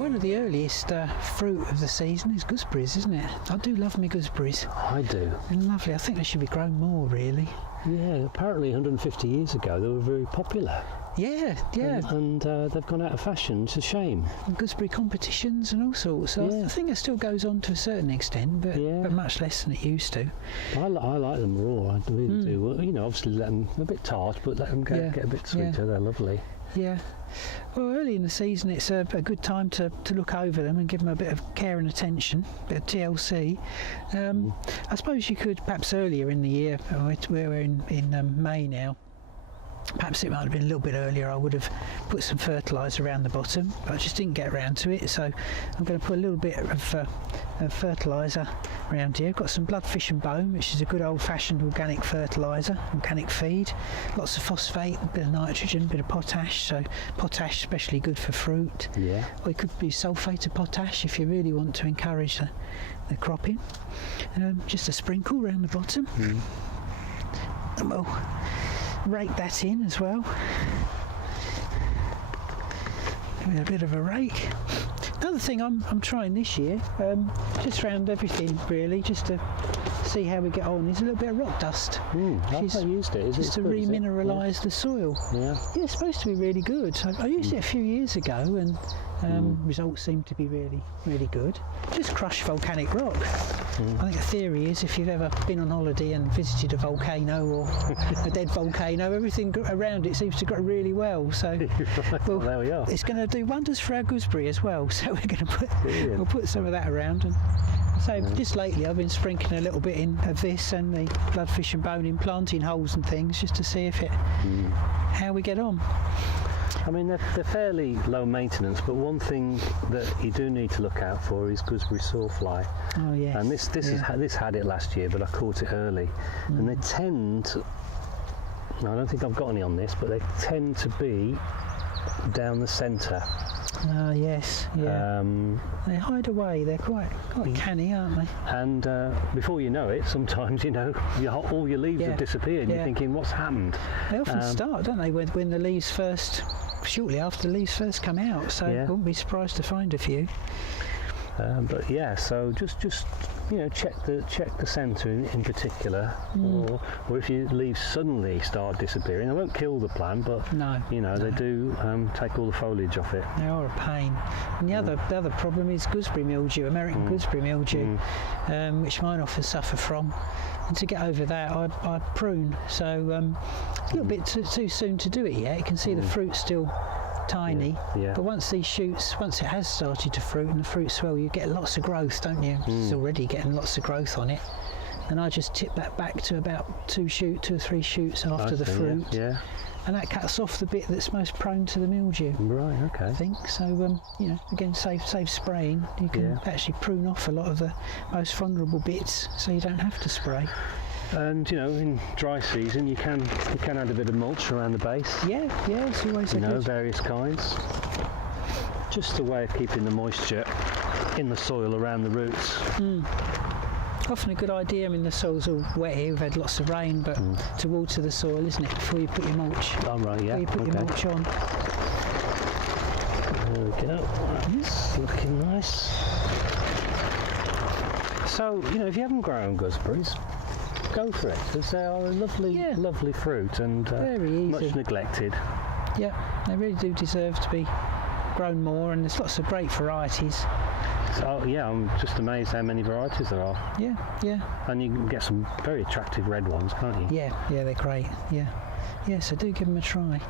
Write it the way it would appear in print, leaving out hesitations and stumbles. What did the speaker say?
one of the earliest fruit of the season is gooseberries, isn't it? I do love me gooseberries. I do. They're lovely. I think they should be grown more, really. Yeah, apparently 150 years ago they were very popular. Yeah, yeah. And they've gone out of fashion. It's a shame. And gooseberry competitions and all sorts. So Yeah. I think it still goes on to a certain extent, but much less than it used to. I like them raw. I really do. Well, you know, obviously let them a bit tart, but let them get a bit sweeter. They're lovely. Yeah. Well, early in the season, it's a good time to look over them and give them a bit of care and attention, a bit of TLC. I suppose you could, perhaps earlier in the year, we're in May now, perhaps it might have been a little bit earlier, I would have put some fertiliser around the bottom, but I just didn't get around to it, so I'm going to put a little bit of fertiliser around here. I've got some bloodfish and bone, which is a good old-fashioned organic fertiliser, organic feed. Lots of phosphate, a bit of nitrogen, a bit of potash, so potash especially good for fruit. Yeah. Or it could be sulphate of potash if you really want to encourage the cropping. Just a sprinkle around the bottom. And we'll rake that in as well. Give it a bit of a rake. Another thing I'm trying this year, just around everything really, just to see how we get on, is a little bit of rock dust. I've not used it. Just to remineralise the soil. Yeah, it's supposed to be really good. I used it a few years ago and results seem to be really, really good. Just crushed volcanic rock. I think the theory is if you've ever been on holiday and visited a volcano or a dead volcano, everything around it seems to grow really well. So well, there we are. It's going to do wonders for our gooseberry as well. So we're going to we'll put some of that around. And so just lately I've been sprinkling a little bit in of this and the bloodfish and bone in planting holes and things, just to see if how we get on. I mean, they're fairly low maintenance, but one thing that you do need to look out for is gooseberry sawfly. Oh yes. And this had it last year, but I caught it early, and they tend. I don't think I've got any on this, but they tend to be down the centre. Oh yes, yeah. They hide away. They're quite canny, aren't they? And before you know it, sometimes all your leaves have disappeared. And you're thinking, what's happened? They often start, don't they, when the leaves shortly after the leaves first come out. So I wouldn't be surprised to find a few. But yeah, so just check the centre in particular, or if your leaves suddenly start disappearing, they won't kill the plant, but they do take all the foliage off it. They are a pain. And the other problem is gooseberry mildew, American gooseberry mildew, which mine often suffer from. And to get over that, I prune. So it's a little bit too soon to do it yet. You can see the fruit's still tiny, but once it has started to fruit and the fruit swell, you get lots of growth, don't you? It's already getting lots of growth on it, and I just tip that back to about 2 or 3 shoots after the fruit, and that cuts off the bit that's most prone to the mildew. Right, okay. I think so. Again, save spraying. You can actually prune off a lot of the most vulnerable bits, so you don't have to spray. And in dry season you can add a bit of mulch around the base. Yeah, it's always good. Various kinds. Just a way of keeping the moisture in the soil around the roots. Often a good idea. I mean, the soil's all wet here. We've had lots of rain, but to water the soil, isn't it? Before you put your mulch. Oh right, yeah. Before you put your mulch on. There we go. That's looking nice. So if you haven't grown gooseberries, go for it, because they are a lovely fruit and much neglected. Yeah, they really do deserve to be grown more, and there's lots of great varieties. So I'm just amazed how many varieties there are. Yeah. And you can get some very attractive red ones, can't you? Yeah, they're great. Yeah, so do give them a try.